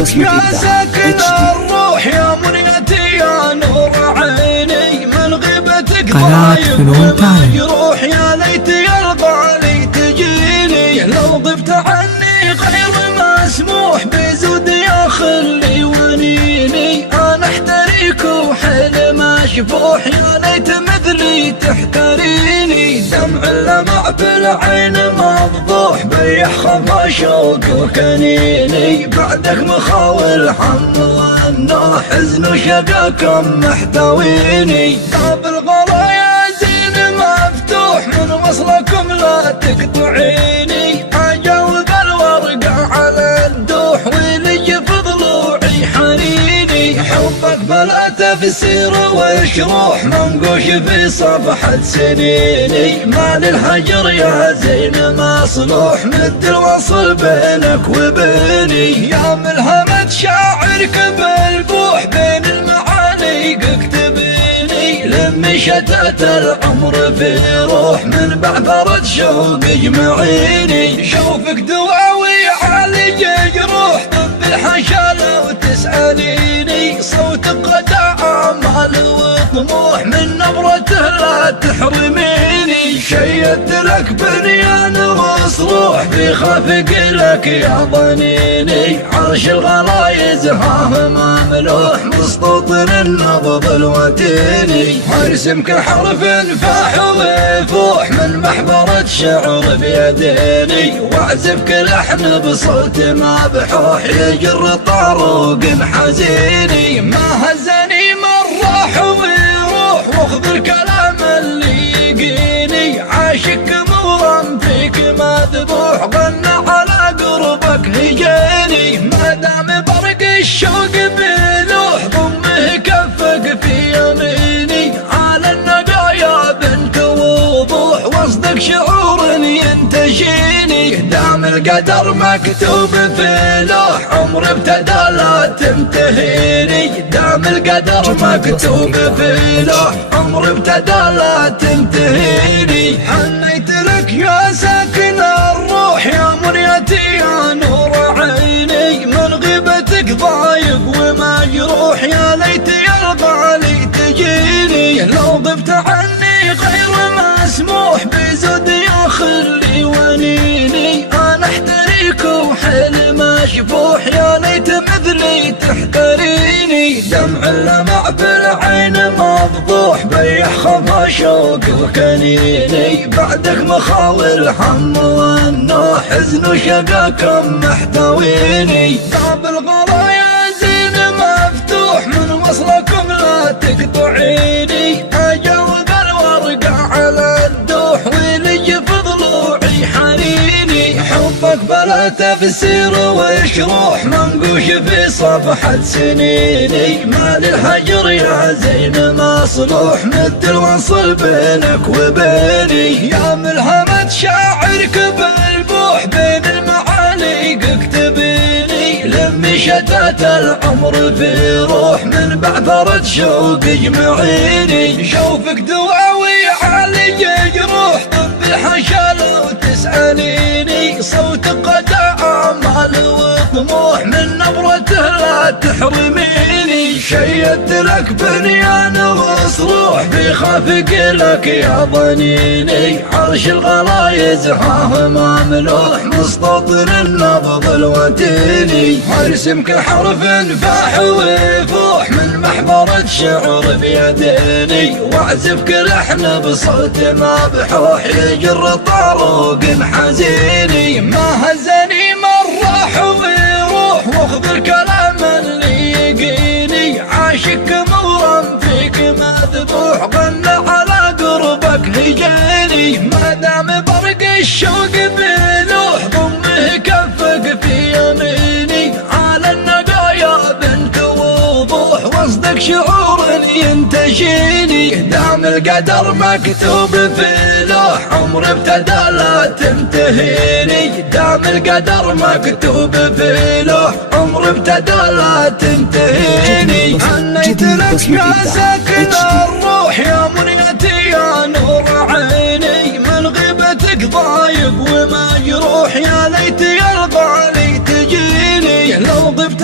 لك يا ساكن الروح يا منيتي يا نور عيني، من غيبتك ضايق ومجروح يا ليت يرضى لي تجيني، لو غبت عني غير مسموح بزود يا خلي ونيني، انا احتريك وحلم مشفوح يا ليت مثلي تحتريني، دمع لمع بالعين مفضوح بيح خفا شوق وكنيني، بعدك مخاول حم والنوح حزن وشقاكم محتويني، باب الغرايا زين مفتوح من وصلكم لا تقطعيني، اجاوب الورقة على الدوح ولي في ضلوعي حنيني، حبك بلا تفسير وشروح منقوش في صفحة سنيني، ما للهجر يا زين مصلوح مد الوصل بينك وبيني، يا ملهمة شاعرك بالبوح بين المعاني اكتبيني، لمي شتات العمر في روح من بعثرة شوق اجمعيني، شوفك دواوي عالج جروح طب الحشا لو تسأليني، صوتك غدا آمال وطموح من نبرته لا تحرميني، شيدت لك بنيان وصروح في خفق لك يا ضنيني، عرش الغلايز هاه مملوح مسطوطن النبض الوتيني، ارسمك حرف فاح ويفوح من محبرة شعر بيديني، واعزفك لحن بصوت مبحوح يجر طاروق حزيني، ما هزني من راح ويروح واخذ الكلام اللي يقيني، عاشق مغرم فيك مذبوح غنى على قربك هجيني، ما دام برق الشوق بلوح ضمه كفك في يميني، على النقايا بنت وضوح وصدق شعور ينتشيني، دام القدر مكتوب في لوح عمر ابتدى لا تنتهيني، دام القدر مكتوب في لوح عمر ابتدى لا تنتهيني، حنيت لك يا ساكن الروح يا منيتي يا نور عيني، من غيبتك ضايق ومجروح يا ليت يرضى لي تجيني، لو غبت عني غير مسموح بزود يا خلي ونيني، انا احتريك وحلم مشفوح يا ليت مثلي تحتريني، دمع لمع بالعين مفضوح بيح خفا شوق وكنيني، بعدك مخاول حم والنوح حزن وشقاكم محتويني، باب الغرايا زين مفتوح من وصلكم لا تقطعيني، اجاوب الورقة على الدوح ولي في ضلوعي حنيني، حبك بلا تفسير وشروح منقوش في صفحة سنيني، ما للهجر يا زين مصلوح مد الوصل بينك وبيني، يا ملهمة شاعرك بالبوح بين المعاني اكتبيني، لمي شتات العمر في روح من بعثرة شوق اجمعيني، شوفك دواوي عالج جروح طب الحشا لو تسأليني، صوتك غدا آمال وطموح من نبرته لا تحرميني، شيدت لك بنيان وصروح في خفق لك يا ضنيني، عرش الغلايز هاه مملوح مسطوطن النبض الوتيني، ارسمك حرف فاح ويفوح من محبرة شعر بيديني، واعزفك لحن بصوت مبحوح يجر طاروق حزيني، ما هزني من راح ويروح واخذ الكلام اللي يقيني، عاشق مغرم فيك مذبوح غنى على قربك هجيني، ما دام برق الشوق بلوح ضمه كفك في يميني، على النقايا بنت وضوح وصدق شعور ينتشيني، دام القدر مكتوب في لوح عمر ابتدى لا تنتهيني، دام القدر مكتوب في لوح عمر ابتدى لا تنتهيني، حنيت لك يا ساكن الروح يا منيتي يا نور عيني، من غيبتك ضايق ومجروح يا ليت يرضى لي تجيني، لو غبت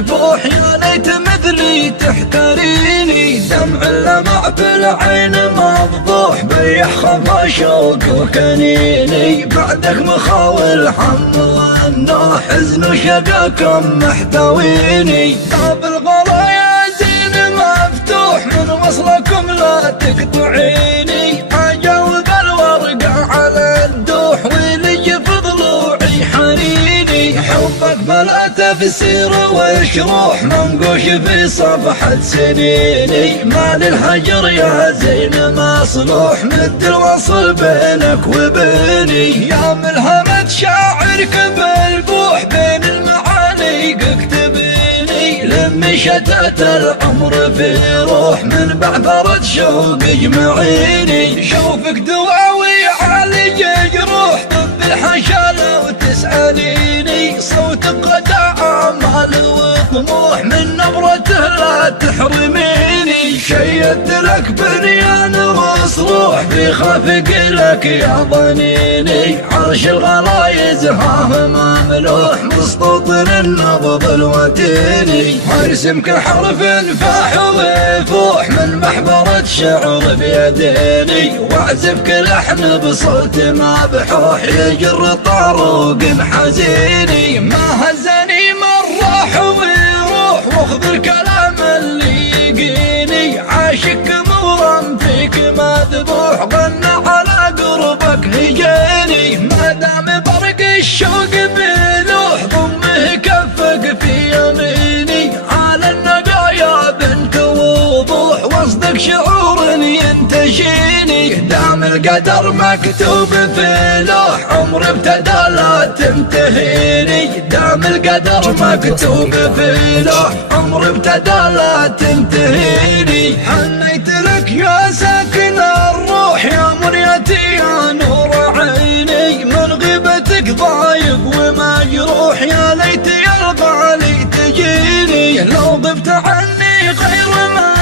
مشفوح يا ليت مثلي تحتريني. دمع اللمع بالعين مفضوح بيح خفا شوق وكنيني. بعدك مخاول هم والنوح حزن وشقاكم محتويني. باب الغلا يا زين مفتوح من وصلكم لا تقطعيني. اجاوب الورقة على الدوح ولي في ضلوعي حنيني. حبك بلا تفسير وشروح منقوش في صفحة سنيني. ما للهجر يا زين مصلوح مد الوصل بينك وبيني. يا ملهمة شاعرك بالبوح بين المعاني اكتبيني. لمي شتات العمر في روح من بعثرة شوق اجمعيني. شوفك دواوي عالج جروح طب الحشا لو تسأليني. صوتك قطع آمال وطموح من نبرته لا تحرميني. شيدت لك بنيان وصروح في خافق لك يا ضنيني. عرش الغلايز هاه مملوح مسطوط النبض الوتيني. ارسم كل حرف فاح ويفوح من محبرة شعر بيديني. واعزف كل لحن بصوت مبحوح يجر طاروق حزيني. ما هزني من راح ويروح واخذ الكلام اللي يقيني. عاشق مغرم فيك مذبوح غنى على قربك هجيني. ما دام برق الشوق بلوح ضمه كفك في يميني. على النقايا بنت وضوح واصدق شعور ينتشيني. دام القدر مكتوب في لوح عمر ابتدى لا تنتهيني. دام القدر مكتوب في لوح عمر ابتدى لا تنتهيني. حنيت لك يا ساكن الروح يا منيتي يا نور عيني. من غيبتك ضايق ومجروح يا ليت يا الغالي تجيني. لو غبت عني غير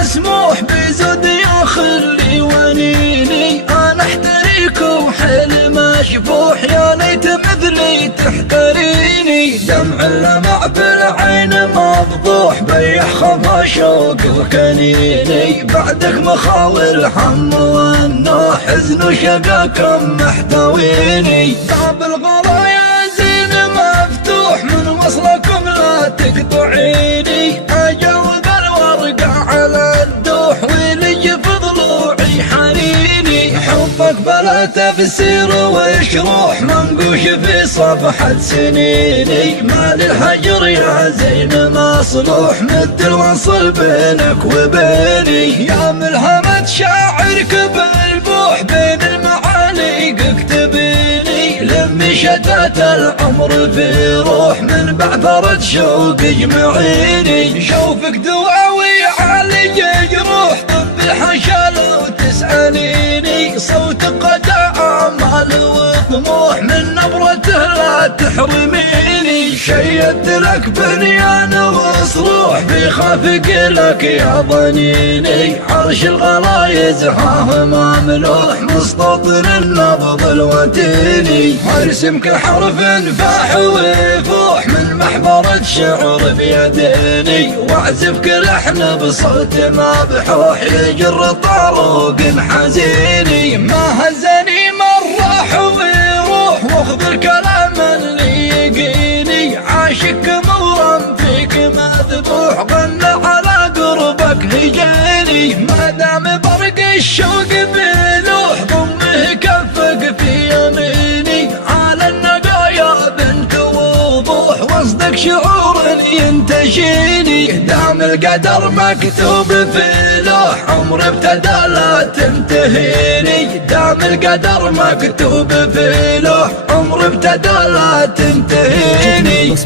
مسموح بزود يا خلي ونيني. انا احتريك وحيل مشفوح يا ليت مثلي تحتريني. دمع اللمع بالعين مفضوح بيح خفا شوق وكنيني. بعدك مخاول هم والنوح حزن وشقاكم محتويني. باب الغلا يا زين مفتوح من وصلكم لا تقطعيني. اجاوب الورقة على الدوح ولي في ضلوعي حنيني. حبك بلا تفسير وشروح منقوش في صفحة سنيني. ما للهجر يا زين مصلوح مد الوصل بينك وبيني. يا ملهمة شاعرك بالبوح بين المعاني اكتبيني. لمي شتات العمر في روح من بعثرة شوق اجمعيني. شوفك دواوي عالج جروح طب الحشا لو تسأليني. صوتك قطع آمال وطموح من نبرته لا تحرميني. شيدت لك بنيان وصروح في خافق لك يا ضنيني. عرش الغلايز هاه مملوح مسطوط النبض الوتيني. ارسم كل حرف فاح ويفوح من محبرة شعر بيديني. واعزف كل لحن بصوت مبحوح يجر طاروق حزيني. ما هزني من راح ويروح واخذ الكلام اللي يقيني. عاشق مغرم فيك مذبوح غنى على قربك هجيني. ما دام برق الشوق بلوح ضمه كفك في يميني. على النقايا بنت وضوح واصدق شعور ينتشيني. دام القدر مكتوب في لوح عمر ابتدى لا تنتهيني. دام القدر مكتوب في لوح عمر ابتدى لا تنتهيني.